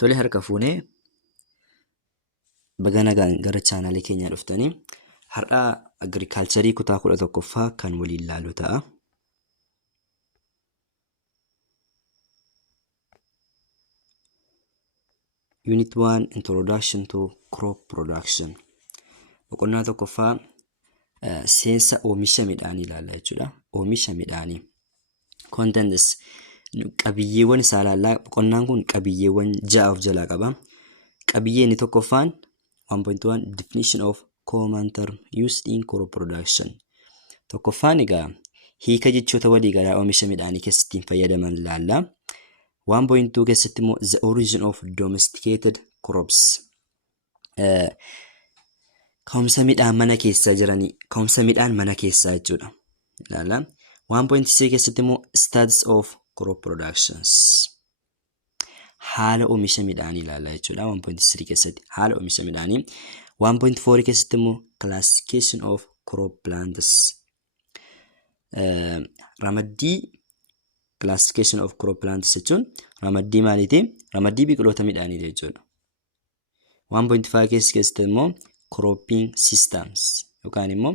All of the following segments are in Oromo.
Tole harka fuunee baga nagaan gara chaanaalii keenyaa dhuftanii har'a agirikaalcharii kutaa 11ffaa kan waliin ilaallu ta'a. Unit 1 Introduction to Crop Production. Boqonnaa tokkoffaa seensa oomisha midhaanii ilaalla jechuudha. Oomisha midhaanii. Contents qabiyyeewwan isaa ilaalla. Boqonnaan kun qabiyyeewwan 6 of jalaa qaba. Qabiyyee inni tokkoffaan 1.1 Definition of common term used in crop production. Tokkoffaan egaa hiika jechoota waliigalaa oomisha midhaanii keessatti fayyadaman ilaalla. 1.2 keessatti immoo the origin of domesticated crops. Ka'umsa midhaan mana keessa jiranii, ka'umsa midhaan mana keessaa jechuudha. Ilaalla. 1.3 keessatti immoo status of crop productions. Haala oomisha midhaanii ilaalla jechuudha. 1.3 keessatti haala oomisha midhaanii. 1.4 keessatti immoo classification of crop plants. Ramaddii classification of crop plants jechuun ramaddii maaliiti? Ramaddii biqiloota midhaanii jechuudha. 1.5 keessatti immoo cropping systems yookaan immoo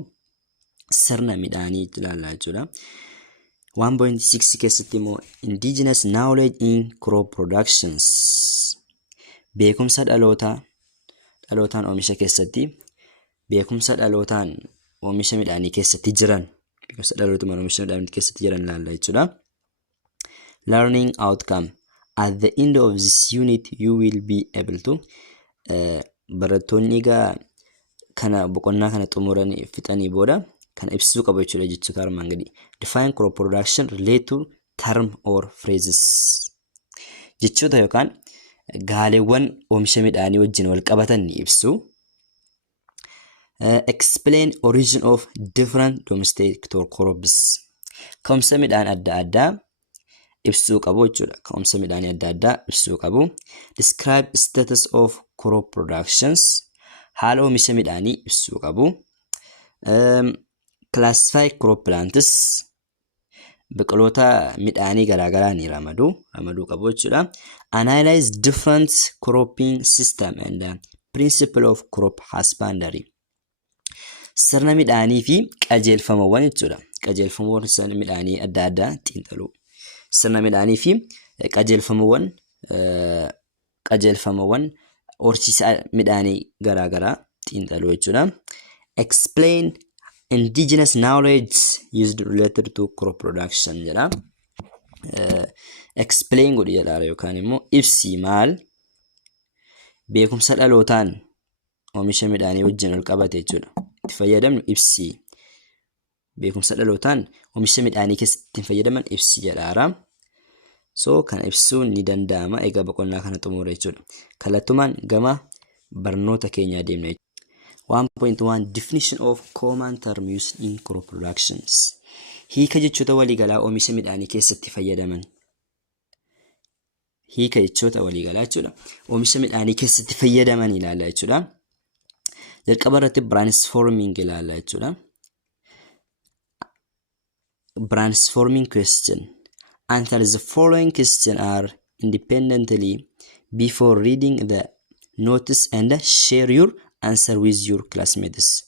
sirna midhaanii ilaalla jechuudha. 1.6 keessatti immoo indigenous knowledge in crop productions. Beekumsa dhalootaan oomisha keessatti, beekumsa dhalootaan oomisha midhaanii keessatti jiran, beekumsa dhalootaan oomisha midhaanii keessatti jiran ilaalla jechuudha. Learning outcome. At the end of this unit, you will be able to barattoonni egaa kana boqonnaa kana xumuranii fixanii booda kana ibsuu qabu jechuudha jechoota armaan gadii. Define crop production relate to term or phrases. Jechoota yookaan gaaleewwan oomisha midhaanii wajjin wal qabatan ni ibsu. Explain origin of different domesticated crops. Ka'umsa midhaan adda addaa ibsuu qabu jechuudha. Ka'umsa midhaanii adda addaa ibsuu qabu. Describe status of crop productions. Haala oomisha midhaanii ibsuu qabu. Classify crop plants. Biqiloota midhaanii garaagaraa ni ramaduu qabu jechuudha. Analyze different cropping system and principle of crop husbandry. Sirna midhaanii fi qajeelfamawwan jechuudha. Qajeelfamawwan sirna midhaanii adda addaa xiinxaluu. Sirna midhaanii fi qajeelfamawwan horsiisa midhaanii garaagaraa xiinxaluu jechuudha. Explain indigenous knowledge used related to crop production jedha. Explain godhi jedhaara yookaan immoo ibsi maal beekumsa dhalootaan oomisha midhaanii wajjin wal qabate jechuudha. Itti fayyadamnu ibsi. Beekumsa dhalootaan oomisha midhaanii keessatti fayyadaman ibsi jedhaara. So kana ibsuun ni danda'ama egaa boqonnaa kana xumura jechuudha. Kallattumaan gama barnoota keenyaa deemna. 1.1 Definition of common term used in crop productions. Hiika jechoota waliigalaa oomisha midhaanii keessatti fayyadaman. Hiika jechoota waliigalaa jechuudha. Oomisha midhaanii keessatti fayyadaman ilaalla jechuudha. Jalqaba irratti brainstorming ilaalla jechuudha. Brainstorming question. Answer the following questions are independently before reading the notes and share your answer with your classmates.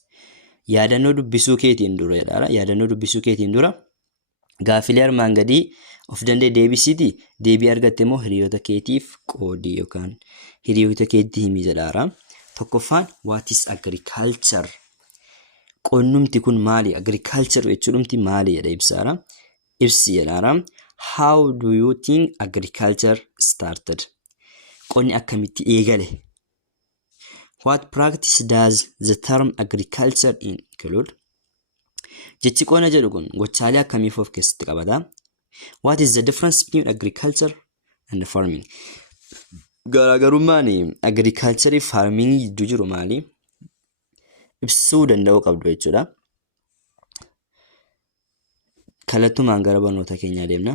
Yaadannoo dubbisuu keetiin dura jedhaara. Yaadannoo dubbisuu keetiin dura gaafilee armaan gadii of danda'e deebisiiti. Deebii argatte immoo hiriyoota keetiif qoodii yookaan hiriyoota keetti himi jedhaara. Tokkoffaan what is agriculture? Qonnumti kun maali? Agriculture jechuudhumti maali jedha ibsaara. Ibsi jedhaara. How do you think agriculture started? Qonni akkamitti eegale? What practice does the term agriculture include? Jechi qonna jedhu kun gochaalee akkamiif of keessatti qabata? What is the difference between agriculture and farming? Garaagarummaan agriculture fi farming gidduu jiru maali? Ibsuu danda'uu qabdu jechuudha. Kallattumaan gara barnoota keenyaa deemna.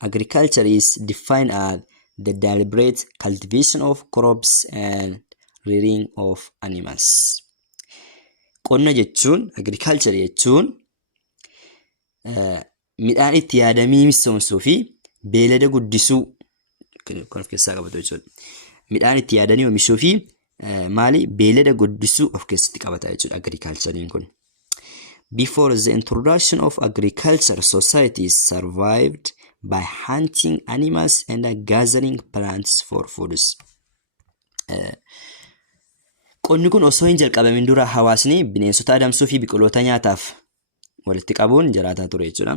Agriculture is defined as the deliberate cultivation of crops and rearing of animals. Qonna jechuun, agriculture jechuun midhaan itti yaadamii misoomsuu fi beelada guddisuu kan of keessaa qabatu jechuudha. Midhaan itti yaadanii oomishuu fi maali beelada guddisuu of keessatti qabata jechuudha agriculturein kun. Before the introduction of agriculture, societies survived by hunting animals and gathering plants for foods. Qonni kun osoo hin jalqabamin dura hawaasni bineensota adamsuu fi biqiloota nyaataaf walitti qabuun jiraataa ture jechuudha.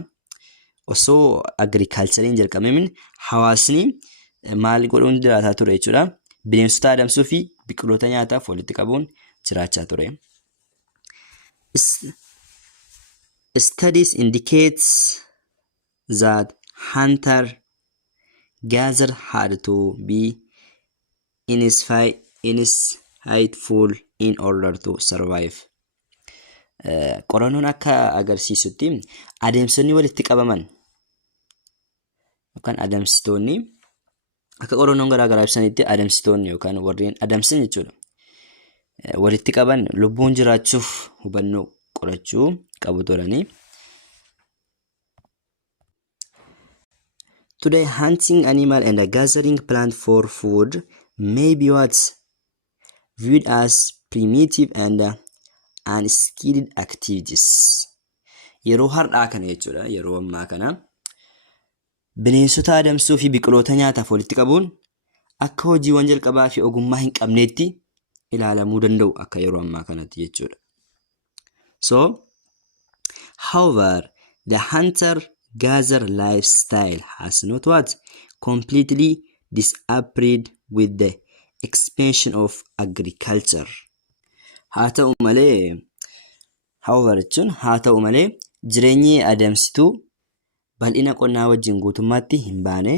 Osoo agriculture hin jalqabamin hawaasni maal godhuun jiraataa ture jechuudha. Bineensota adamsuu fi biqiloota nyaataaf walitti qabuun jiraachaa ture. Studies indicate that hunter gatherer had to be insightful in order to survive. Qorannoon akka agarsiisutti adeemsonni walitti qabaman yookaan adamsitoonni akka qorannoon garaagaraa ibsanitti adamsitoonni yookaan warreen adamsan jechuudha. Walitti qaban lubbuun jiraachuuf hubannoo qorachuu qabu turani. Today, hunting animal and gathering plant for food may be what's viewed as primitive and unskilled activities. Yeroo har'aa kana jechuudha, yeroo ammaa kana bineensota adamsuu fi biqiloota nyaataaf walitti qabuun akka hojiiwwan jalqabaa fi ogummaa hin qabneetti ilaalamuu danda'u akka yeroo ammaa kanatti jechuudha. So, however, the hunter-gatherer lifestyle has not completely disappeared with the expansion of agriculture. Haa ta'u malee jireenyi adamsituu bal'ina qonnaa wajjin guutummaatti hin baane